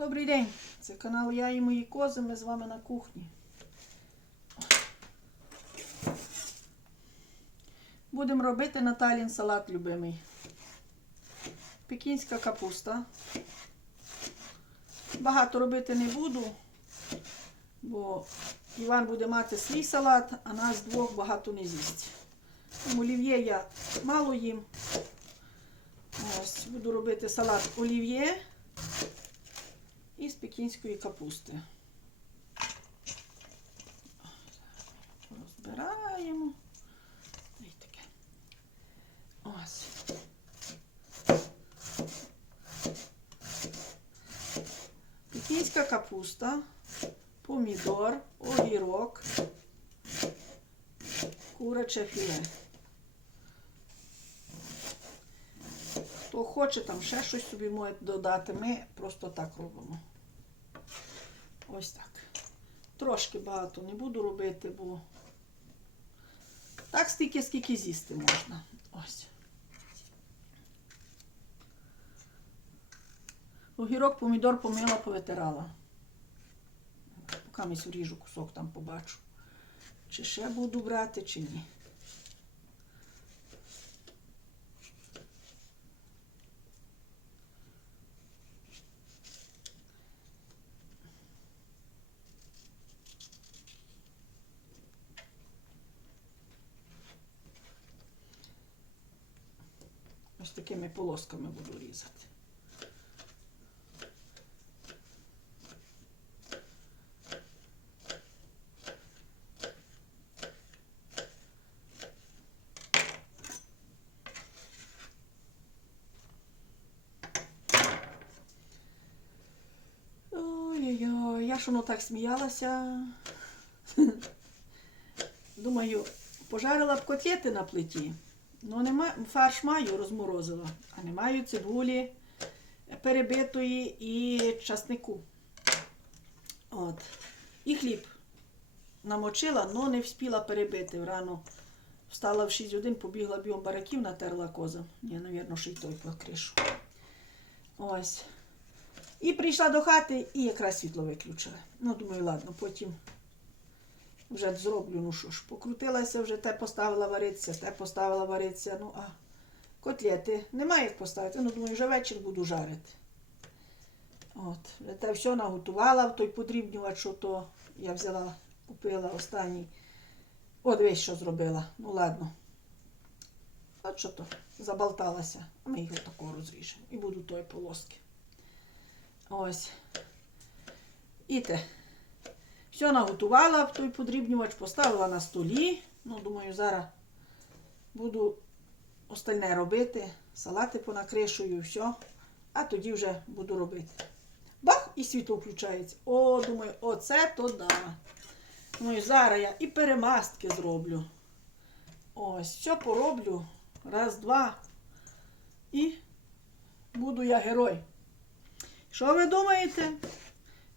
Добрий день! Це канал Я і мої кози. Ми з вами на кухні. Будемо робити Наталін салат любимий. Пекінська капуста. Багато робити не буду, бо Іван буде мати свій салат, а нас двох багато не з'їсть. Олів'є я мало їм. Ось, буду робити салат олів'є із пекінської капусти. Розбираємо. І таке. Ось. Пекінська капуста, помідор, огірок, куряче філе. Хто хоче там ще щось собі може додати, ми просто так робимо. Ось так. Трошки багато не буду робити, бо так стільки, скільки з'їсти можна. Ось. Огірок, помідор помила, повитирала. Поки ми ріжу кусок там побачу. Чи ще буду брати, чи ні. Ось такими полосками буду різати. Ой-ой-ой, я ж воно так сміялася. Думаю, пожарила б котлети на плиті. Ну, нема, фарш маю, розморозила, а не маю цибулі перебитої і часнику. От. І хліб намочила, але не встигла перебити. Рано встала в 6 годин, побігла бігом бараків, натерла козам. Ні, навірно, ще й той по кришу. Ось. І прийшла до хати і якраз світло виключила. Ну, думаю, ладно, потім вже зроблю, ну що ж, покрутилася, вже те поставила варитися, те поставила варитися. Ну, а котлети немає як поставити. Ну, думаю, вже вечір буду жарити. От, вже те все наготувала в той подрібнювач, що то я взяла, купила останній. От весь що зробила. Ну, ладно. От що то, заболталася. Ми його такого розріжемо. І буду тої полоски. Ось. І те. Все наготувала той подрібнювач, поставила на столі. Ну, думаю, зараз буду остальне робити, салати понакришую все. А тоді вже буду робити. Бах! І світло включається. О, думаю, оце то да. Думаю, зараз я і перемастки зроблю. Ось, все пороблю. Раз, два. І буду я герой. Що ви думаєте?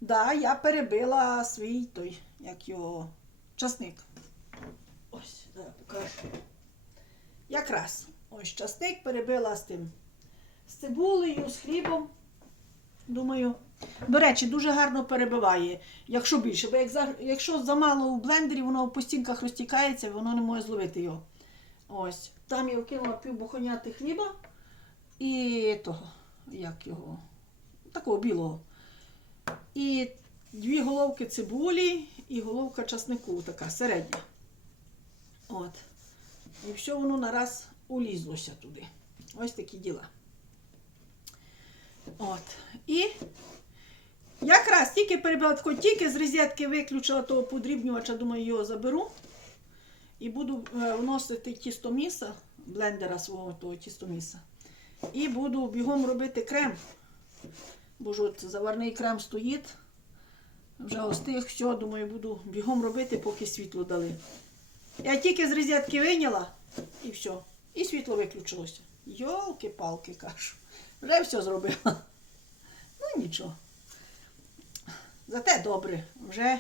Да, я перебила свій той, як його, часник. Ось, зараз покажу. Якраз. Ось часник перебила з тим. З цибулею, з хлібом. Думаю. До речі, дуже гарно перебиває, якщо більше. Бо як якщо замало у блендері, воно по стінках розтікається, воно не може зловити його. Ось. Там я вкинула пів бухоняти хліба і того, як його, такого білого. І дві головки цибулі і головка часнику, така середня. От. І все воно нараз улізлося туди. Ось такі діла. От. І якраз тільки перебила, тільки з розетки виключила того подрібнювача, думаю, його заберу. І буду е, вносити тістоміса, блендера свого того тістоміса. І буду бігом робити крем. Бо ж от заварний крем стоїть. Вже остиг, все, думаю, буду бігом робити, поки світло дали. Я тільки з розетки вийняла і все. І світло виключилося. Йолки-палки кажу. Вже все зробила. Ну нічого. Зате добре. Вже,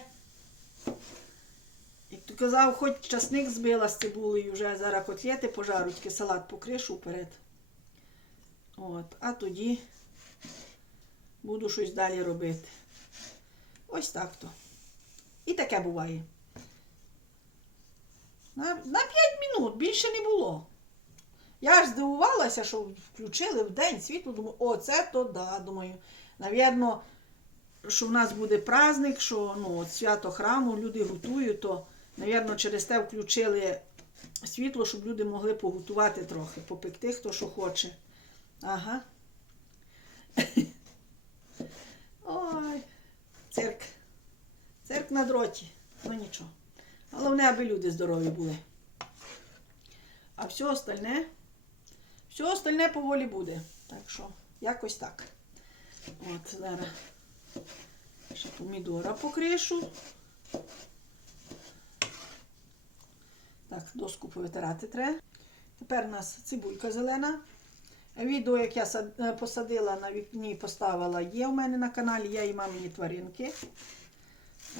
як ти казав, хоч часник збила з цибулею, вже зараз котлети пожару, тільки салат покришу вперед. От, а тоді буду щось далі робити. Ось так то. І таке буває. На, на 5 минут більше не було. Я ж здивувалася, що включили в день світло. Думаю, о, це то да. Думаю, навірно, що в нас буде праздник, що ну, от свято храму, люди готують, то, навірно, через те включили світло, щоб люди могли поготувати трохи, попекти, хто що хоче. Ага. Цирк. Цирк на дроті. Ну нічого. Головне, аби люди здорові були. А все остальне, все остальне поволі буде. Так що, якось так. От, зараз ще помідора покришу. Так, доску повитирати треба. Тепер у нас цибулька зелена. Відео, як я е, посадила на вікні, поставила, є у мене на каналі, я і мамині тваринки.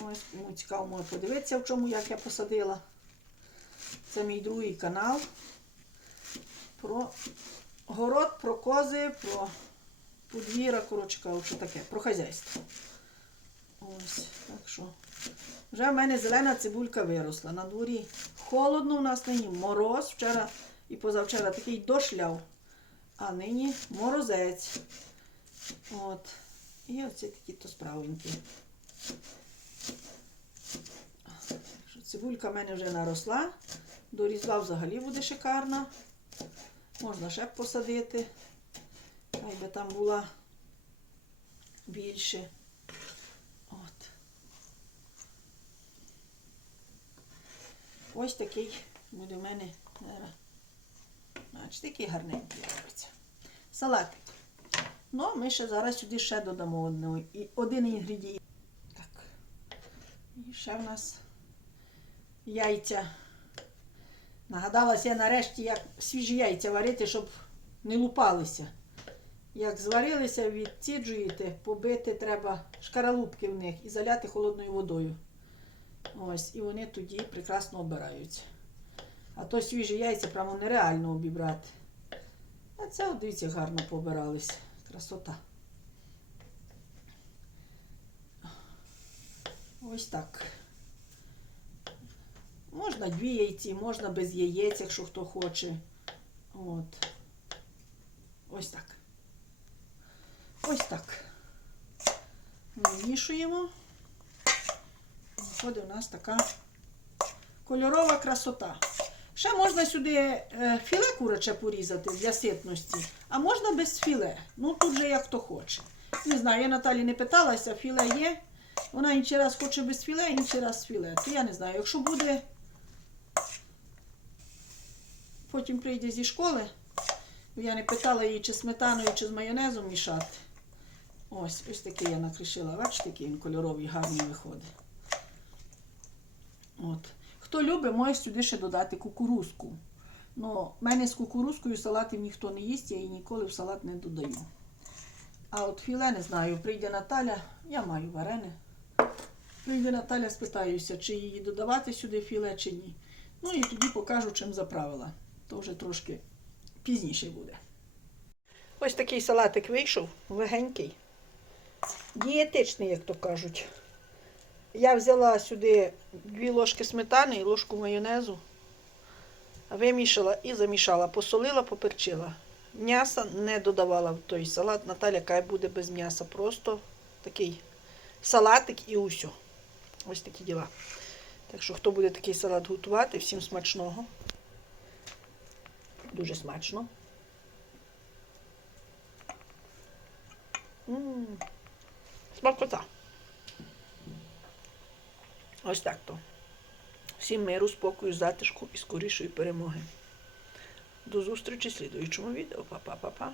Ось, кому цікаво може подивитися, в чому як я посадила. Це мій другий канал. Про город, про кози, про подвір'я, коротше кажучи, таке, про хазяйство. Ось, так що. Вже в мене зелена цибулька виросла. На дворі холодно у нас нині, мороз. Вчора і позавчора такий дошляв. А нині морозець. От. І оці такі то справенькі. Так Цибулька в мене вже наросла. До різдва взагалі буде шикарна. Можна ще б посадити. Хай би там була більше. От. Ось такий буде в мене. Бачите, такий гарненький робиться. Салатик. Ну, ми ще зараз сюди ще додамо одну, один інгредієнт. Так. І ще в нас яйця. Нагадалася я нарешті, як свіжі яйця варити, щоб не лупалися. Як зварилися, відціджуєте, побити треба шкаралупки в них і заляти холодною водою. Ось, і вони тоді прекрасно обираються. А то свіжі яйця прямо нереально обібрати. А це, дивіться, гарно побиралися. Красота. Ось так. Можна дві яйці, можна без яєць, якщо хто хоче. От. Ось так. Ось так. Вимішуємо. Виходить у нас така кольорова красота. Ще можна сюди е, філе куряче порізати для ситності, а можна без філе. Ну тут же як хто хоче. Не знаю, я Наталі не питалася, філе є. Вона інший раз хоче без філе, інший раз філе. То я не знаю, якщо буде, потім прийде зі школи. Я не питала її, чи сметаною, чи з майонезом мішати. Ось, ось такий я накришила. Бачите, який він кольоровий, гарний виходить. От. Хто любить, може сюди ще додати кукурузку. Ну, мене з кукурузкою салатів ніхто не їсть, я її ніколи в салат не додаю. А от філе не знаю, прийде Наталя, я маю варене. Прийде Наталя, спитаюся, чи її додавати сюди філе, чи ні. Ну і тоді покажу, чим заправила. То вже трошки пізніше буде. Ось такий салатик вийшов, легенький. Дієтичний, як то кажуть. Я взяла сюди дві ложки сметани і ложку майонезу, вимішала і замішала, посолила, поперчила. М'яса не додавала в той салат. Наталя каже, буде без м'яса. Просто такий салатик і усьо. Ось такі діла. Так що, хто буде такий салат готувати, всім смачного. Дуже смачно. М, Смакота. Ось так то. Всім миру, спокою, затишку і скорішої перемоги. До зустрічі в слідуючому відео. Па-па-па-па.